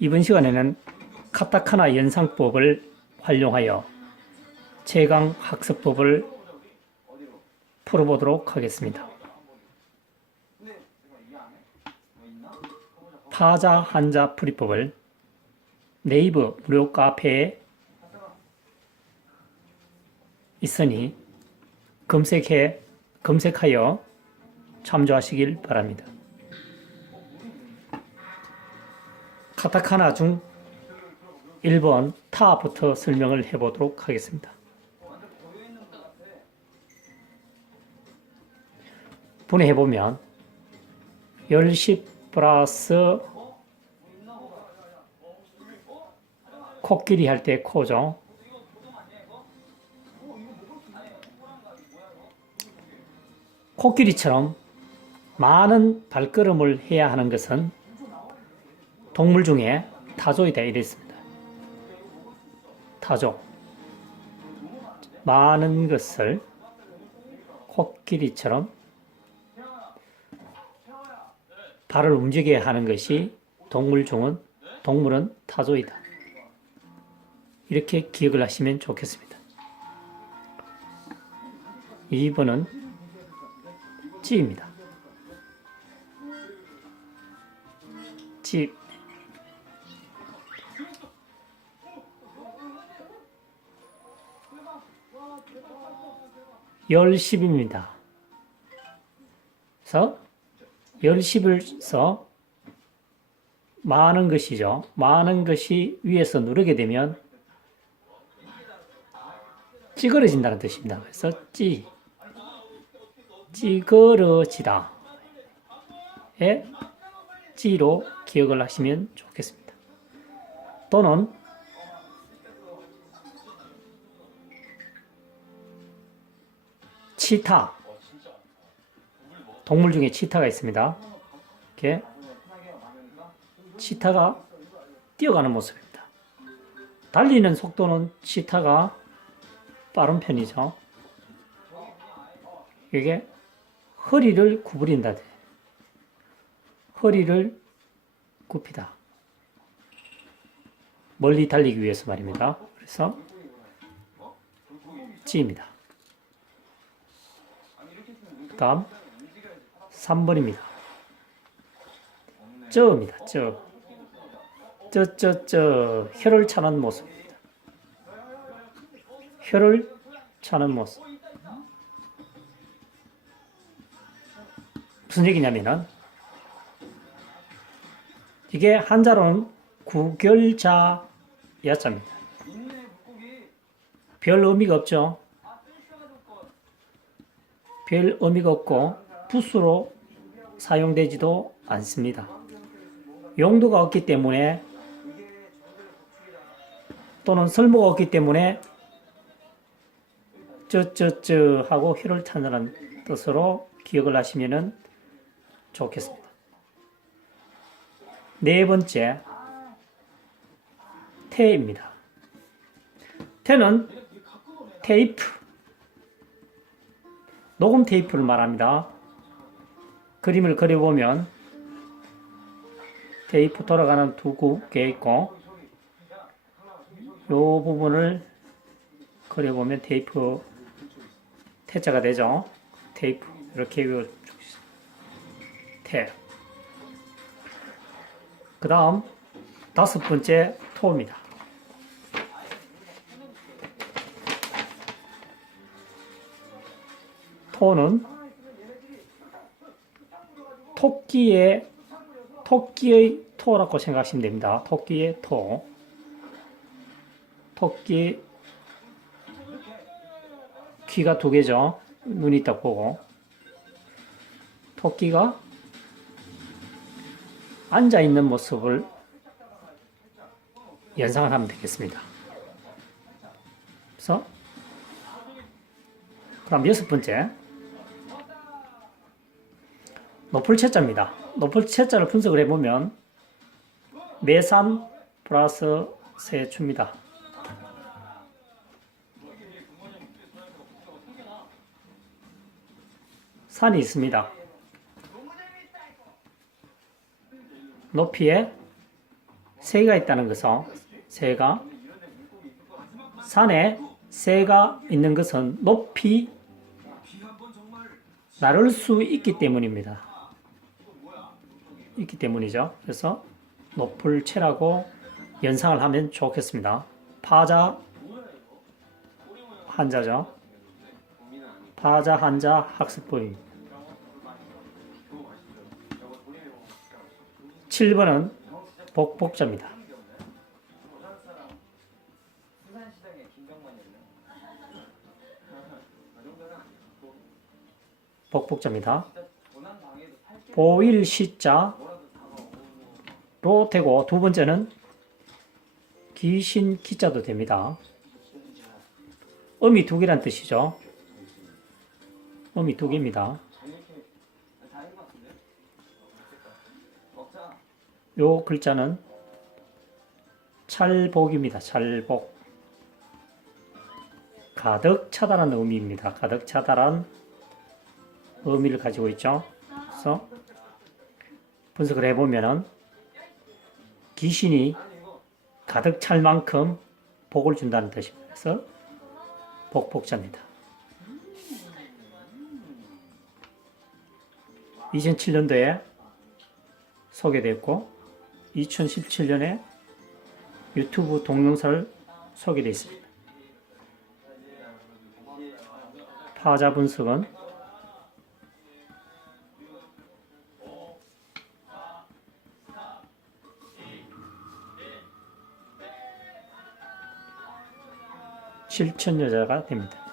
이번 시간에는 카타카나 연상법을 활용하여 최강 학습법을 풀어보도록 하겠습니다. 파자 한자 풀이법을 네이버 무료 카페에 있으니 검색해 검색하여 참조하시길 바랍니다. 카타카나 중 1번 타부터 설명을 해보도록 하겠습니다. 분해해보면 10 플러스 코끼리 할 때 코죠. 코끼리처럼 많은 발걸음을 해야 하는 것은 동물 중에 타조이다 이랬습니다. 타조. 많은 것을 코끼리처럼 발을 움직여야 하는 것이 동물 중은 동물은 타조이다. 이렇게 기억을 하시면 좋겠습니다. 2번은 찌입니다. 찌. 열십입니다. 그래서 열십을서 많은 것이죠. 많은 것이 위에서 누르게 되면 찌그러진다는 뜻입니다. 그래서 찌, 찌그러지다. 에 찌로 기억을 하시면 좋겠습니다. 또는 치타. 동물 중에 치타가 있습니다. 이렇게 치타가 뛰어가는 모습입니다. 달리는 속도는 치타가 빠른 편이죠. 이게 허리를 구부린다. 허리를 굽히다. 멀리 달리기 위해서 말입니다. 그래서 찌입니다. 그 다음 3번입니다. 쩌입니다. 쩌. 쩌, 쩌, 쩌. 혀를 차는 모습입니다. 혀를 차는 모습. 무슨 얘기냐면은 이게 한자로는 구결자 야자입니다. 별 의미가 없죠. 별 의미가 없고 붓으로 사용되지도 않습니다. 용도가 없기 때문에 또는 설모가 없기 때문에 쩌쩌쩌 하고 혀를 타는 뜻으로 기억을 하시면 좋겠습니다. 네 번째 태입니다. 태는 테이프 녹음 테이프를 말합니다. 그림을 그려보면 테이프 돌아가는 두 개 있고 이 부분을 그려보면 테이프 태자가 되죠. 테이프 이렇게 태. 그 다음 다섯 번째 토입니다. 토는 토끼의 토끼의 토라고 생각하시면 됩니다. 토끼의 토. 토끼 귀가 두 개죠. 눈이 딱 보고 토끼가 앉아 있는 모습을 연상을 하면 되겠습니다. 그래서 그다음 여섯 번째 노플 채자입니다. 노플 채자를 분석을 해보면 매산 플러스 세추입니다. 산이 있습니다. 높이에 새가 있다는 것은 새가 산에 새가 있는 것은 높이 나를 수 있기 때문입니다. 있기 때문이죠. 그래서 높을 채라고 연상을 하면 좋겠습니다. 파자 한자죠. 파자 한자 학습법입니다. 7번은 복복자입니다. 복복자입니다. 진짜 도난 당해도 살게 보일 시자 로 되고 두 번째는 귀신 기자도 됩니다. 음이 두 개란 뜻이죠. 음이 두 개입니다. 요 글자는 찰복입니다. 찰복. 가득 차다란 의미입니다. 가득 차다란 의미를 가지고 있죠. 그래서 분석을 해보면은 귀신이 가득 찰 만큼 복을 준다는 뜻입니다. 그래서 복복자입니다. 2007년도에 소개됐고 2017년에 유튜브 동영상을 소개되어 있습니다. 파자 분석은 실천 여자가 됩니다.